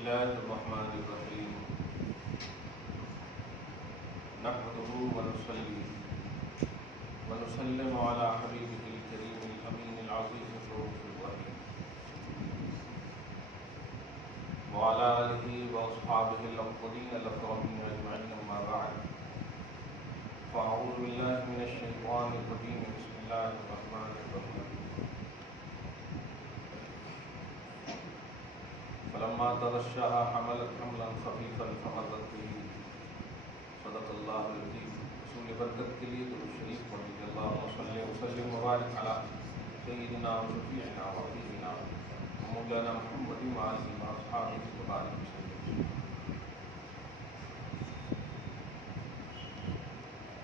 الله الرحمن الرحيم نحمده ونصلي ونسلم على حبيبه الكريم الأمين العظيم الرؤوف الرحيم وعلى آله وأصحابه الأفضلين الأكرمين أجمعين أما بعد فأعوذ بالله من الشيطان الرجيم بسم الله الرحمن الرحيم فلما تغشاها حملت حملا خفيفا فمرت به صدق الله العظيم رسول برکت کے لیے درود شریف پڑھیے اللهم صل وسلم وبارك على سيدنا وشفيعنا وحبيبنا مولانا محمد وآله وأصحابه وبارك وسلم.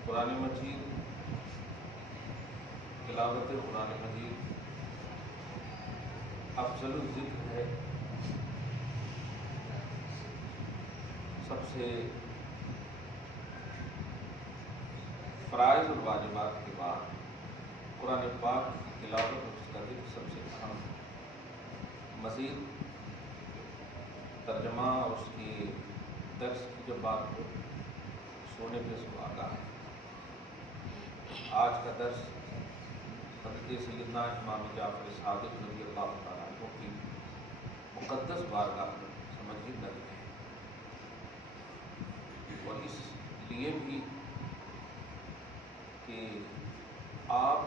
قرآن مجید، تلاوت قرآن مجید افضل الذکر ہے. سب سے فرائض اور واجبات کے بعد قرآن پاک کی تلاوت اور اس کا ذکر سب سے اہم. مزید ترجمہ اور اس کی درس کی جب بات ہو سونے پہ سہاگا ہے. آج کا درس حضرت سیدنا امام جعفر صادق رضی اللہ تعالیٰ عنہ کی مقدس بارگاہ میں سمجھید نظر ہے، اور اس لیے بھی کہ آپ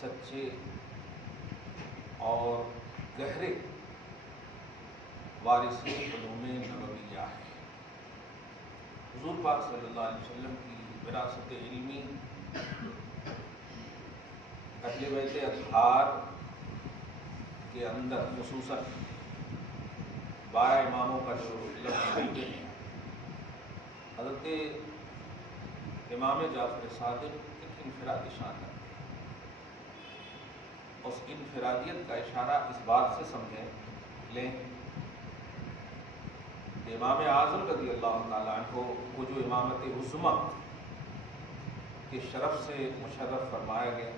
سچے اور گہرے وارث علوم نبویہ ہیں. حضور پاک صلی اللہ علیہ وسلم کی وراثت علمی اہل بیت اطہار کے اندر خصوصاً 12 اماموں کا جو لفظ ہے، حضرت امام جعفر صادق ایک انفرادی شان ہے. اس انفرادیت کا اشارہ اس بات سے سمجھیں لیں کہ امام اعظم رضی اللہ تعالیٰ عنہ کو جو امامت عظمیٰ کے شرف سے مشرف فرمایا گیا،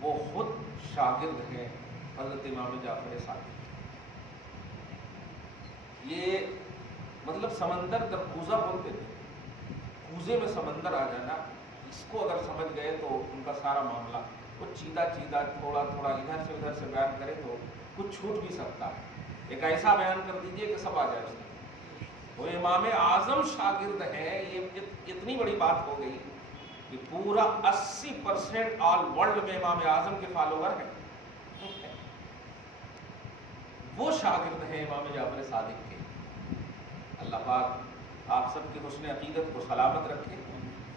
وہ خود شاگرد ہیں حضرت امام جعفر صادق. یہ مطلب سمندر در کوزہ بولتے تھے، کوزے میں سمندر آ جانا، اس کو اگر سمجھ گئے تو ان کا سارا معاملہ وہ چیدہ تھوڑا تھوڑا ادھر سے ادھر سے بیان کرے تو کچھ چھوٹ بھی سکتا ہے. ایک ایسا بیان کر دیجئے کہ سب آ جائے اس میں. وہ امام اعظم شاگرد ہیں، یہ اتنی بڑی بات ہو گئی کہ پورا 80% آل ورلڈ میں امام اعظم کے فالوور ہیں. وہ شاگرد ہیں امام جعفر صادق کے. اللہ پاک آپ سب کے حسن عقیدت کو سلامت رکھے،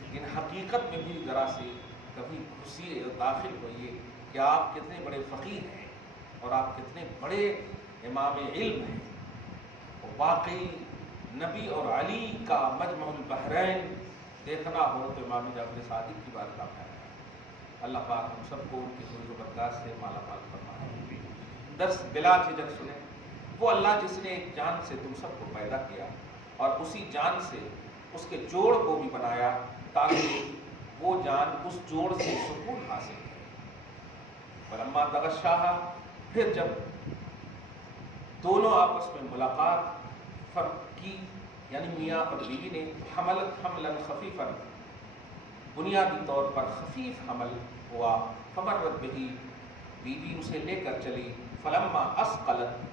لیکن حقیقت میں بھی ذرا سے کبھی گھسیے اور داخل ہوئیے کہ آپ کتنے بڑے فقیر ہیں اور آپ کتنے بڑے امام علم ہیں. اور واقعی نبی اور علی کا مجمع البحرین دیکھنا ہو تو امام جعفر صادق کی بات کا ہے. اللہ پاک ہم سب کو ان کی فضل و برکات سے مالا مال فرمائے. درس بلا جھجک سنیں. وہ اللہ جس نے ایک جان سے تم سب کو پیدا کیا اور اسی جان سے اس کے جوڑ کو بھی بنایا تاکہ وہ جان اس جوڑ سے سکون حاصل کرے. فلما تغشاها، پھر جب دونوں آپس میں ملاقات فرق کی، یعنی میاں اور بیوی نے، حملت حملا خفیفا، بنیادی طور پر خفیف حمل ہوا، فمرت به، بیوی اسے لے کر چلی. فلما اثقلت،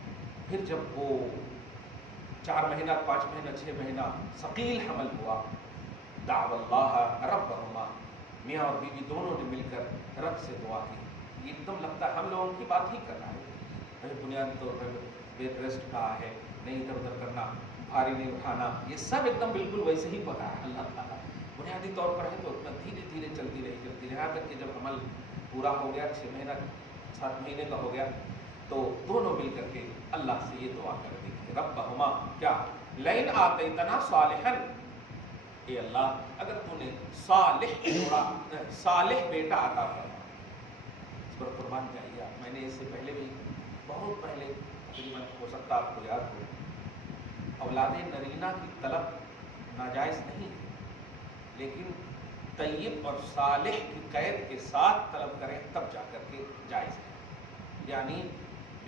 پھر جب وہ 4 مہینہ 5 مہینہ 6 مہینہ ثقیل حمل ہوا، دعوا اللہ ربہما، میاں اور بیوی دونوں نے مل کر رب سے دعا کی. یہ ایک دم لگتا ہے ہم لوگوں کی بات ہی کر رہا ہے. بنیادی طور پر بیڈ ریسٹ کہا ہے، نہیں ادھر ادھر کرنا، بھاری نہیں اٹھانا، یہ سب ایک دم بالکل ویسے ہی پکا ہے. اللہ تعالیٰ بنیادی طور پر ہے تو اتنا دھیرے دھیرے چلتی رہی یہاں تک کہ جب حمل پورا ہو گیا، 6 مہینہ 7 مہینے کا ہو گیا، تو دونوں مل کر کے اللہ سے یہ دعا کر دی کہ ربہما، کیا، لئن آتیتنا صالحا، اے اللہ اگر تو نے صالح بیٹا عطا فرما. اس پر قربان جائیے. میں نے اس سے پہلے بھی بہت پہلے تقریباً ہو سکتا آپ کو یاد ہو، اولاد نرینہ کی طلب ناجائز نہیں ہے، لیکن طیب اور صالح کی قید کے ساتھ طلب کریں تب جا کر کے جائز ہے. یعنی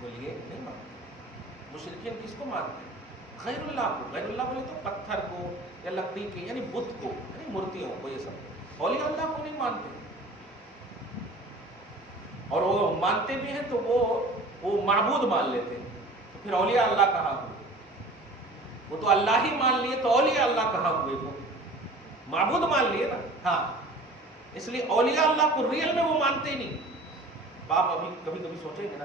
بولیے نہیں مانتے. مشرکین کس کو مانتے ہیں؟ غیر اللہ کو. غیر اللہ بولے تو پتھر کو یا لکڑی کے یعنی بت کو یعنی مورتیوں کو. یہ سب اولیاء اللہ کو نہیں مانتے. اور وہ مانتے بھی ہیں تو وہ معبود مان لیتے ہیں. تو پھر اولیاء اللہ کہاں ہوئے؟ وہ تو اللہ ہی مان لیے تو اولیاء اللہ کہاں ہوئے؟ وہ معبود مان لیے نا. ہاں اس لیے اولیاء اللہ کو ریئل میں وہ مانتے ہی نہیں. باپ ابھی کبھی کبھی سوچیں گے نا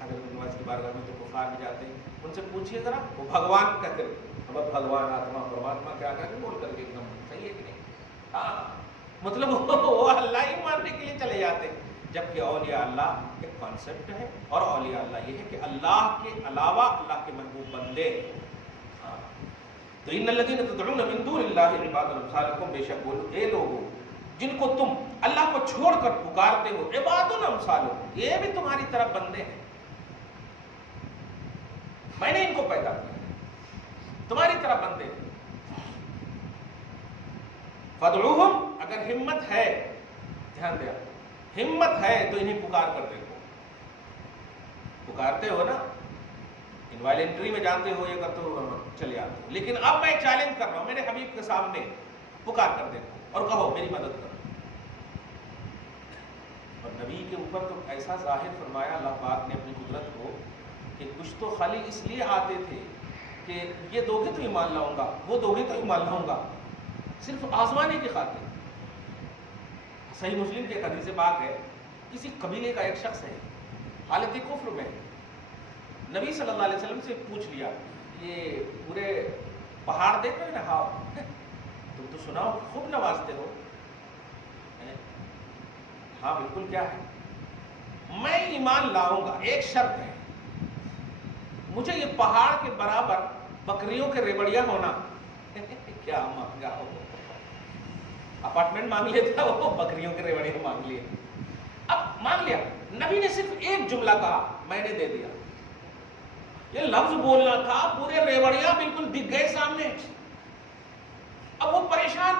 حضرت نواز کی بارگاہ میں تو کفار میں جاتے ہیں, ان سے پوچھیے ذرا وہ بھگوان کہتے ہیں, اب بھگوان آتما پرماتما کیا کہتے بول کر کے ایک دم صحیح ہے کہ نہیں. ہاں مطلب وہ اللہ ہی ماننے کے لیے چلے جاتے ہیں. جبکہ اولیاء اللہ ایک کانسیپٹ ہے, اور اولیاء اللہ یہ ہے کہ اللہ کے علاوہ اللہ کے محبوب بندے. تو ان الذین تدعون من دون اللہ عباد امثالکم, بے شک وہ اے لوگوں جن کو تم اللہ کو چھوڑ کر پکارتے ہو, عباد امثالکم, یہ بھی تمہاری طرف بندے ہیں. میں نے ان کو پیدا کیا, تمہاری طرف بندے. فادعوہم, اگر ہمت ہے, دھیان دیا, ہمت ہے تو انہیں پکار کر دیکھو. پکارتے ہو نا, انوائلنٹری میں جاتے ہو, یہ کرتے ہو, چلے آتے ہو. لیکن اب میں چیلنج کر رہا ہوں میرے حبیب کے سامنے, پکار کر دیکھو اور کہو میری مدد کرو. اور نبی کے اوپر تو ایسا ظاہر فرمایا اللہ پاک نے اپنی قدرت کو کہ کچھ تو خالی اس لیے آتے تھے کہ یہ دو گے تو ایمان لاؤں گا, وہ دو گے تو ایمان لاؤں گا, صرف آزمانے کی خاطر. صحیح مسلم کے حدیث پاک ہے, کسی قبیلے کا ایک شخص ہے حالت کفر میں, نبی صلی اللہ علیہ وسلم سے پوچھ لیا یہ پورے پہاڑ دیکھ رہے نا, ہاں تم تو سناؤ خوب نوازتے ہو. ہاں بالکل, کیا ہے؟ میں ایمان لاؤں گا, ایک شرط ہے, مجھے یہ پہاڑ کے برابر بکریوں کے ریوڑیاں ہونا. کیا مانگا ہو, اپارٹمنٹ مانگ لیتا, وہ بکریوں کے ریوڑیاں مانگ لیے. اب مانگ لیا, نبی نے صرف ایک جملہ کہا, میں نے دے دیا. یہ لفظ بولنا تھا, پورے ریوڑیاں بالکل دکھ گئے سامنے. اب وہ پریشان,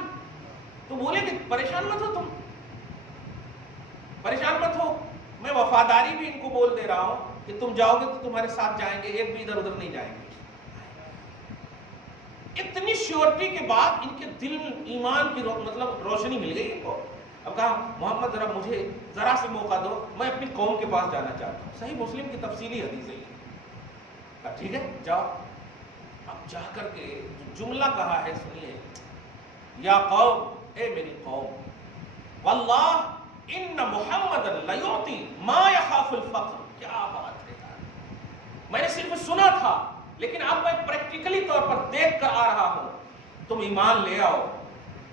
تو بولے کہ پریشان مت ہو, تم پریشان مت ہو, میں وفاداری بھی ان کو بول دے رہا ہوں کہ تم جاؤ گے تو تمہارے ساتھ جائیں گے, ایک بھی ادھر ادھر نہیں جائیں گے. اتنی شیورٹی کے بعد ان کے دل ایمان کی مطلب روشنی مل گئی ان کو. اب کہا محمد ذرا مجھے ذرا سے موقع دو, میں اپنی قوم کے پاس جانا چاہتا ہوں. صحیح مسلم کی تفصیلی حدیث ہے. کہا ٹھیک ہے جاؤ. اب جا کر کے جملہ کہا ہے سنیے, یا قوم, اے میری قوم, واللہ ان محمد لیعطی ما یخاف الفقر. کیا بات ہے یار, میں نے صرف سنا تھا لیکن اب میں پریکٹیکلی طور پر دیکھ کر آ رہا ہوں. تم ایمان لے آؤ,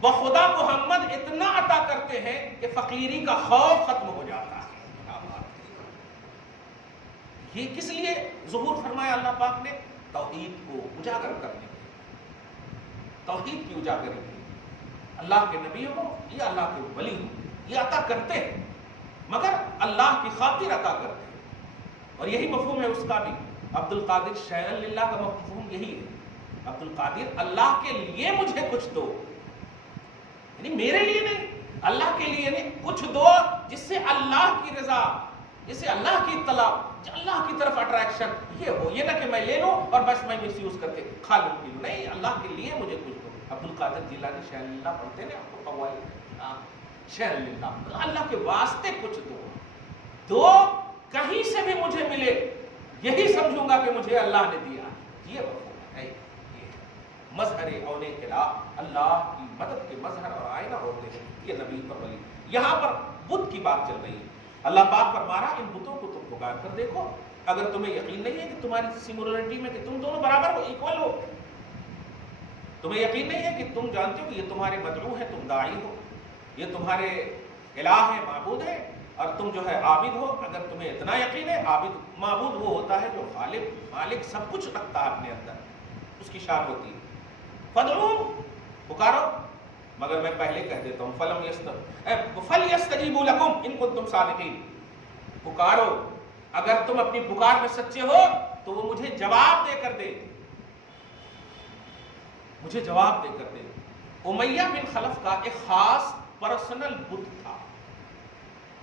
بخدا محمد اتنا عطا کرتے ہیں کہ فقیری کا خوف ختم ہو جاتا ہے. کیا بات ہے. یہ کس لیے ظہور فرمایا اللہ پاک نے؟ توحید کو اجاگر کرنے کے, توحید کی اجاگری کی. اللہ کے نبی ہو یا اللہ کے ولی ہو, یہ عطا کرتے ہیں مگر اللہ کی خاطر عطا کرتے ہیں. اور یہی مفہوم ہے اس کا بھی. عبد القادر شیئا للہ کا مفہوم یہی ہے. عبد القادر اللہ کے لیے مجھے کچھ دو, یعنی میرے لیے نہیں, اللہ کے لیے نہیں, کچھ دو جس سے اللہ کی رضا, جس سے اللہ کی اطلاع, اللہ کی طرف اٹریکشن یہ ہو. یہ نہ کہ میں لے لوں اور بس میں مس یوز کر کے کھا لوں پی لوں, نہیں, اللہ کے لیے مجھے کچھ دو. عبد القادر جیلانی شیئا للہ پڑھتے ہیں آپ کو قوالی, شیئا للہ, اللہ کے واسطے کچھ دو. دو کہیں سے بھی مجھے ملے یہی سمجھوں گا کہ مجھے اللہ نے دیا. یہ مفہوم ہے. یہ مظہر اولیاء اللہ کی مدد کے مظہر اور آئینہ ہوتے ہیں یہ نبی پر ولی. یہاں پر بت کی بات چل رہی ہے. اللہ پاک فرما رہا ان بتوں کو تم پکار کر دیکھو, اگر تمہیں یقین نہیں ہے کہ تمہاری سمولرٹی میں کہ تم دونوں برابر ہو, ایکول ہو, تمہیں یقین نہیں ہے کہ تم جانتے ہو کہ یہ تمہارے مدعو ہے, تم داعی ہو, یہ تمہارے الہ ہے, معبود ہے, اور تم جو ہے عابد ہو. اگر تمہیں اتنا یقین ہے, عابد معبود وہ ہوتا ہے جو خالق مالک سب کچھ رکھتا ہے اپنے اندر, اس کی شان ہوتی ہے. فدعو, پکارو, مگر میں پہلے کہہ دیتا ہوں فَلْيَسْتَجِيبُوا لَكُمْ إِن كُنتُمْ صَادِقِينَ. پکارو, اگر تم اپنی پکار میں سچے ہو تو وہ مجھے جواب دے کر دے, مجھے جواب دے کر دے. امیہ بن خلف کا ایک خاص پرسنل بت تھا.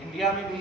انڈیا میں بھی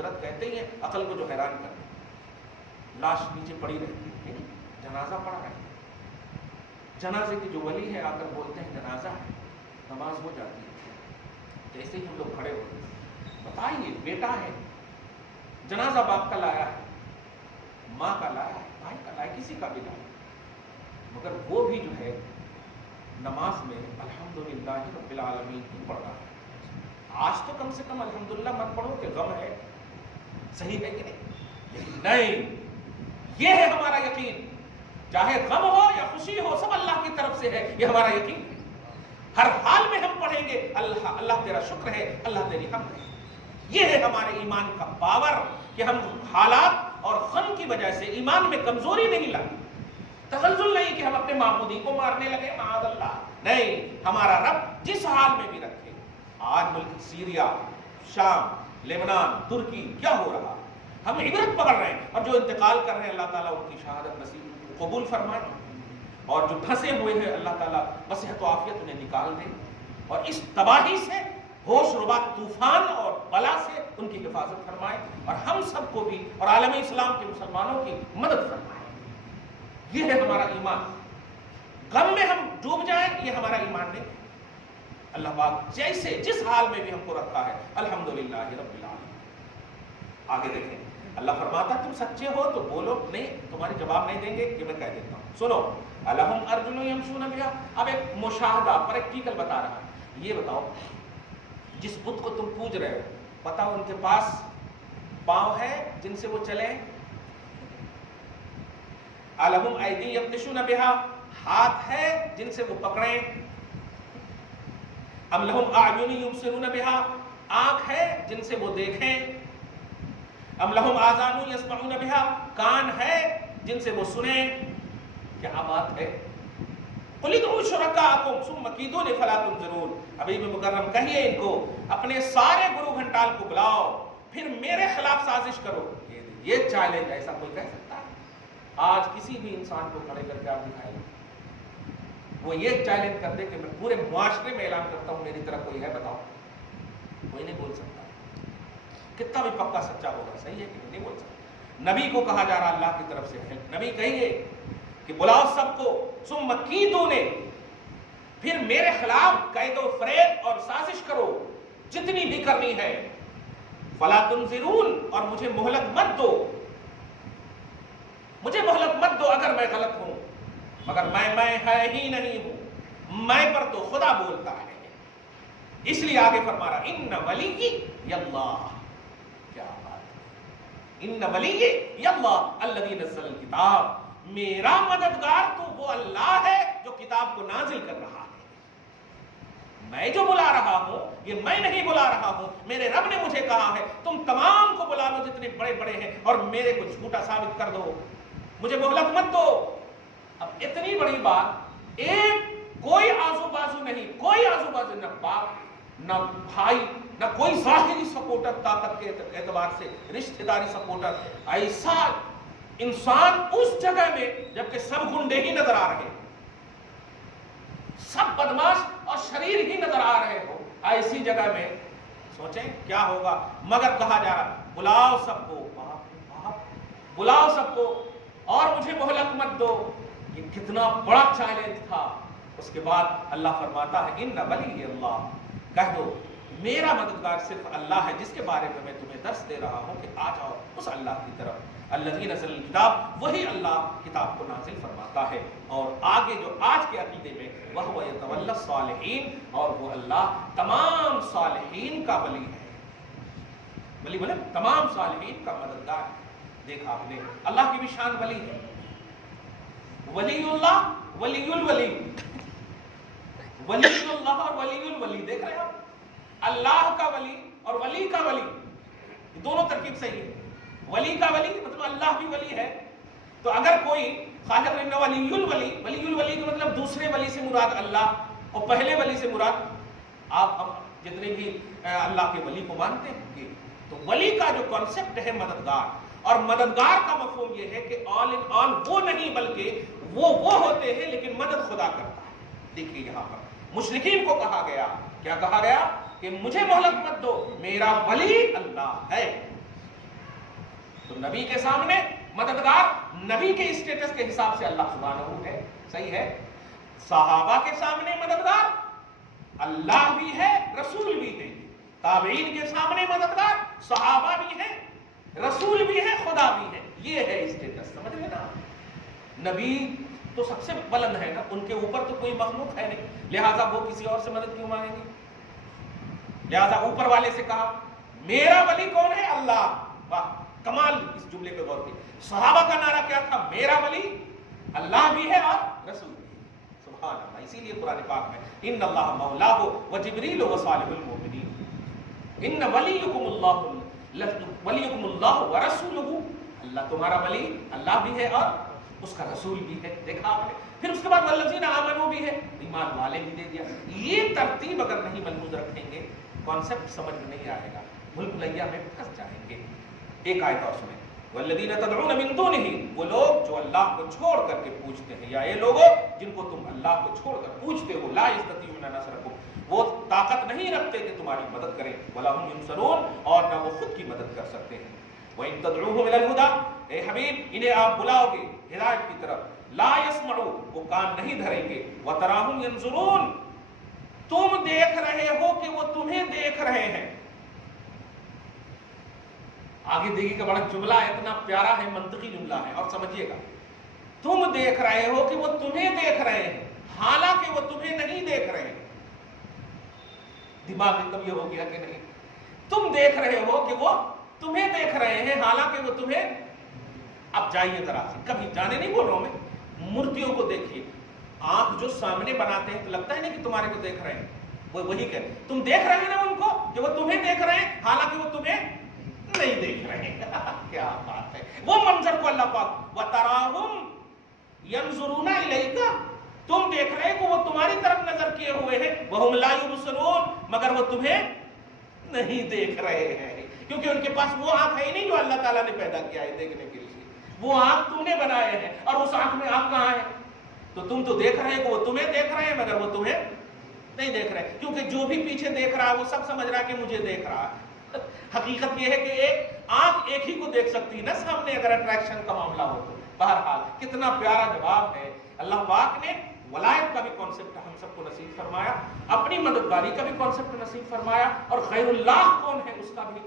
قدرت کہتے ہی ہیں عقل کو جو حیران کر دے. لاش نیچے پڑی رہتی ہے، جنازہ پڑا رہتا ہے. جنازے کے جو ولی ہیں آ کر بولتے ہیں جنازہ ہے، نماز ہو جاتی ہے. جیسے ہی ہم لوگ کھڑے ہوتے ہیں، بتائیے بیٹا ہے، جنازہ باپ کا لایا ہے، ماں کا لایا ہے، بھائی کا لایا، کسی کا بھی لایا، مگر وہ بھی جو ہے نماز میں الحمدللہ رب العالمین ہی پڑھ رہا ہے. آج تو کم سے کم الحمدللہ مت پڑھو کہ غم ہے، صحیح ہے کہ نہیں؟ لیکن نہیں، یہ ہے ہمارا یقین، چاہے غم ہو یا خوشی ہو سب اللہ کی طرف سے ہے، یہ ہمارا یقین ہے. ہر حال میں ہم پڑھیں گے اللہ تیرا شکر ہے، اللہ تیری حمد ہے. یہ ہے ہمارے ایمان کا پاور کہ ہم حالات اور غم کی وجہ سے ایمان میں کمزوری نہیں لاتے. تغلظل نہیں کہ ہم اپنے معبودی کو مارنے لگے، معاذ اللہ. نہیں، ہمارا رب جس حال میں بھی رکھے. آج ملک سیریا، شام، لبنان، ترکی کیا ہو رہا، ہم عبرت پکڑ رہے ہیں. اور جو انتقال کر رہے ہیں اللہ تعالیٰ ان کی شہادت نصیب قبول فرمائے، اور جو پھنسے ہوئے ہیں اللہ تعالیٰ بصحت و عافیت انہیں نکال دے، اور اس تباہی سے، ہوش ربا طوفان اور بلا سے ان کی حفاظت فرمائے، اور ہم سب کو بھی اور عالم اسلام کے مسلمانوں کی مدد فرمائے. یہ ہے ہمارا ایمان. غم میں ہم ڈوب جائیں یہ ہمارا ایمان نہیں. اللہ پاک جیسے جس حال میں بھی ہم کو رکھا ہے الحمدللہ رب العالمین. آگے دیکھیں اللہ فرماتا تم سچے ہو تو بولو، نہیں تمہارے جواب نہیں دیں گے کہ میں کہہ دیتا ہوں. سنو، الہم ارجل یمشون بہا. اب ایک مشاہدہ پریکٹیکل بتا رہا ہے. یہ بتاؤ جس بت کو تم پوج رہے ہو، بتاؤ ان کے پاس پاؤں ہے جن سے وہ چلیں؟ الہم ایدی یبطشون بہا. ہاتھ ہے جن سے وہ پکڑیں؟ ام لہم اعین یبصرون بہا. آنکھ ہے جن سے وہ دیکھیں؟ ام لہم آذان یسمعون بہا. کان ہے جن سے وہ سنیں؟ کیا بات ہے. قل ادعوا شرکاءکم ثم کیدون فلا تنظرون. حبیب مکرم کہیے ان کو اپنے سارے گرو گھنٹال کو بلاؤ، پھر میرے خلاف سازش کرو. یہ چیلنج ایسا کوئی کہہ سکتا ہے؟ آج کسی بھی انسان کو کھڑے کر کے آپ دکھائیں، وہ یہ چیلنج کر دے کہ میں پورے معاشرے میں اعلان کرتا ہوں میری طرح کوئی ہے، بتاؤ. کوئی نہیں بول سکتا. کتنا بھی پکا سچا ہوگا، صحیح ہے کہ نہیں بول سکتا. نبی کو کہا جا رہا اللہ کی طرف سے، نبی کہیے کہ بلاؤ سب کو، ثم کیدون، پھر میرے خلاف قید و فریب اور سازش کرو جتنی بھی کرنی ہے. فلا تنظرون، اور مجھے مہلت مت دو، مجھے مہلت مت دو اگر میں غلط ہوں. مگر میں ہے ہی نہیں ہوں، میں پر تو خدا بولتا ہے. اس لیے آگے فرما رہا ان ولی اللہ. کیا بات ہے. ان ولی اللہ الذی نزل الکتاب. میرا مددگار تو وہ اللہ ہے جو کتاب کو نازل کر رہا ہے. میں جو بلا رہا ہوں یہ میں نہیں بلا رہا ہوں، میرے رب نے مجھے کہا ہے تم تمام کو بلا لو جتنے بڑے بڑے ہیں، اور میرے کو جھوٹا ثابت کر دو، مجھے مہلت مت دو. اب اتنی بڑی بات، ایک کوئی آزو بازو نہیں، کوئی آزو بازو، نہ باپ نہ بھائی نہ کوئی ظاہری سپورٹر طاقت کے اعتبار سے، رشتہ داری سپورٹر. ایسا انسان اس جگہ میں جبکہ سب گنڈے ہی نظر آ رہے ہیں، سب بدماش اور شریر ہی نظر آ رہے ہو، ایسی جگہ میں سوچیں کیا ہوگا. مگر کہا جا رہا بلاؤ سب کو، بلاؤ سب کو اور مجھے مہلت مت دو. یہ کتنا بڑا چیلنج تھا. اس کے بعد اللہ فرماتا ہے ان ولی اللہ. کہہ دو میرا مددگار صرف اللہ ہے جس کے بارے میں میں تمہیں درس دے رہا ہوں کہ آ جاؤ اس اللہ کی طرف. الذی نزل الکتاب، وہی اللہ کتاب کو نازل فرماتا ہے. اور آگے جو آج کے عقیدے میں وہو یتولی الصالحین، اور وہ اللہ تمام صالحین کا ولی ہے. ولی بولے تمام صالحین کا مددگار ہے. دیکھا آپ نے اللہ کی بھی شان ولی ہے. ولی اللہ، ولی الولی، ولی اللہ اور ولی الولی. دیکھ رہے ہیں آپ، اللہ کا ولی اور ولی کا ولی، دونوں ترکیب صحیح ہے. ولی کا ولی مطلب اللہ بھی ولی ہے. تو اگر کوئی خواہد رہنا ولی الولی، ولی الولی کا مطلب دوسرے ولی سے مراد اللہ اور پہلے ولی سے مراد آپ جتنے بھی اللہ کے ولی کو مانتے ہیں. تو ولی کا جو کانسیپٹ ہے مددگار، اور مددگار کا مفہوم یہ ہے کہ آل ان آل وہ نہیں بلکہ وہ ہوتے ہیں لیکن مدد خدا کرتا ہے. دیکھیے یہاں پر مشرکین کو کہا گیا، کیا کہا گیا کہ مجھے مہلت مت دو، میرا ولی اللہ ہے. تو نبی کے سامنے مددگار نبی کے اسٹیٹس کے حساب سے اللہ سبحانہ ہے، صحیح ہے. صحابہ کے سامنے مددگار اللہ بھی ہے، رسول بھی ہے. تابعین کے سامنے مددگار صحابہ بھی ہے، رسول بھی ہے، خدا بھی ہے. یہ ہے اسٹیٹس، سمجھ گئے نا. نبی تو سب سے بلند ہے نا، ان کے اوپر تو کوئی مخلوق ہے نہیں، لہٰذا وہ کسی اور سے مدد کیوں مانگیں گے؟ لہٰذا اوپر والے سے کہا میرا ولی کون ہے؟ اللہ. واہ کمال، اس جملے پہ غور کیجیے. صحابہ کا نعرہ کیا تھا؟ میرا ولی اللہ بھی ہے اور رسول بھی ہے. سبحان اللہ. اسی لیے قرآن پاک میں ان اللہ مولاہ و جبریل و صالح المؤمنین ان ولیکم اللہ و رسولہ. اللہ تمہارا ولی اللہ بھی ہے اور اس کا رسول بھی ہے. دیکھا آپ نے. پھر اس کے بعد والذین آمنوا بھی ہے، ایمان والے بھی دے دیا. یہ ترتیب اگر نہیں ملحوظ رکھیں گے کانسیپٹ سمجھ میں نہیں آئے گا، بھول بھلیا میں پھنس جائیں گے. ایک آیت اور سنیں. والذین تدعون من دونہ، وہ لوگ جو اللہ کو چھوڑ کر کے پوچھتے ہیں، یا یہ لوگوں جن کو تم اللہ کو چھوڑ کر پوچھتے ہو، لا یستطیعون نصرکم، وہ طاقت نہیں رکھتے کہ تمہاری مدد کریں، ولا هم ینصرون، اور نہ وہ خود کی مدد کر سکتے ہیں. وَإِن تَدْعُوهُمْ إِلَى الْهُدَىٰ، اے حبیب انہیں آپ بلاؤ گے ہدایت کی طرف، لا يسمعوا، وہ کان نہیں دھریں گے، وَتَرَاهُمْ يَنظُرُونَ، تم دیکھ رہے ہو کہ وہ تمہیں دیکھ رہے ہیں. آگے دیکھیے کہ بڑا جملہ اتنا پیارا ہے، منطقی جملہ ہے، اور سمجھیے گا. تم دیکھ رہے ہو کہ وہ تمہیں دیکھ رہے ہیں حالانکہ وہ تمہیں نہیں دیکھ رہے ہیں. دماغ ایک دم یہ ہو گیا کہ نہیں. تم دیکھ رہے ہو کہ وہ تمہیں دیکھ رہے ہیں حالانکہ وہ تمہیں. اب جائیے ذرا سے، کبھی جانے نہیں بول رہا ہوں میں، مورتیوں کو دیکھیے. آنکھ جو سامنے بناتے ہیں تو لگتا ہے نا کہ تمہارے کو دیکھ رہے ہیں. وہ وہی کہ تم دیکھ رہے ہیں نا ان کو کہ وہ تمہیں دیکھ رہے ہیں حالانکہ وہ تمہیں نہیں دیکھ رہے ہیں. کیا بات ہے. وہ منظر کو اللہ پاک وَتَرَاهُمْ يَنظُرُونَ إِلَيْكَ، تم دیکھ رہے کہ وہ تمہاری طرف نظر کیے ہوئے ہیں، وَهُمْ لَا يُبْصِرُونَ، مگر وہ تمہیں نہیں دیکھ رہے ہیں، کیونکہ ان کے پاس وہ آنکھ ہے نہیں جو اللہ تعالیٰ نے پیدا کیا ہے دیکھنے کے لیے. وہ آنکھ تم نے بنائے ہیں، اور اس آنکھ میں آپ کہاں ہے؟ تو تم تو دیکھ رہے ہیں کہ وہ تمہیں دیکھ رہے ہیں مگر وہ تمہیں نہیں دیکھ رہے، کیونکہ جو بھی پیچھے دیکھ رہا ہے وہ سب سمجھ رہا ہے کہ مجھے دیکھ رہا ہے. حقیقت یہ ہے کہ ایک آنکھ ایک ہی کو دیکھ سکتی ہے نا سامنے، اگر اٹریکشن کا معاملہ ہو تو. بہرحال کتنا پیارا جواب ہے. اللہ پاک نے ولایت کا بھی کانسیپٹ ہم سب کو نصیب فرمایا، اپنی مددگاری کا بھی کانسیپٹ نصیب فرمایا، اور غیر اللہ کون ہے اس کا بھی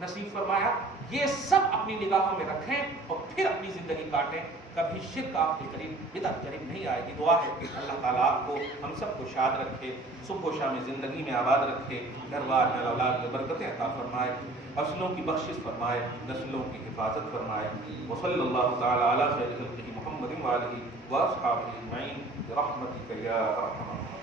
نصیب فرمایا. یہ سب اپنی نگاہوں میں رکھیں اور پھر اپنی زندگی کاٹیں. کبھی شرک آپ کے قریب، بدعت قریب نہیں آئے گی. دعا ہے کہ اللہ تعالیٰ آپ کو ہم سب کو شاد رکھے، صبح و شام زندگی میں آباد رکھے، گھر بار میں اولاد میں برکتیں عطا فرمائے، فصلوں کی بخشش فرمائے، نسلوں کی حفاظت فرمائے. وصلی اللہ تعالیٰ علی خیر خلقہ محمد وآلہ وأصحابہ اجمعین برحمتک یا ارحم الراحمین.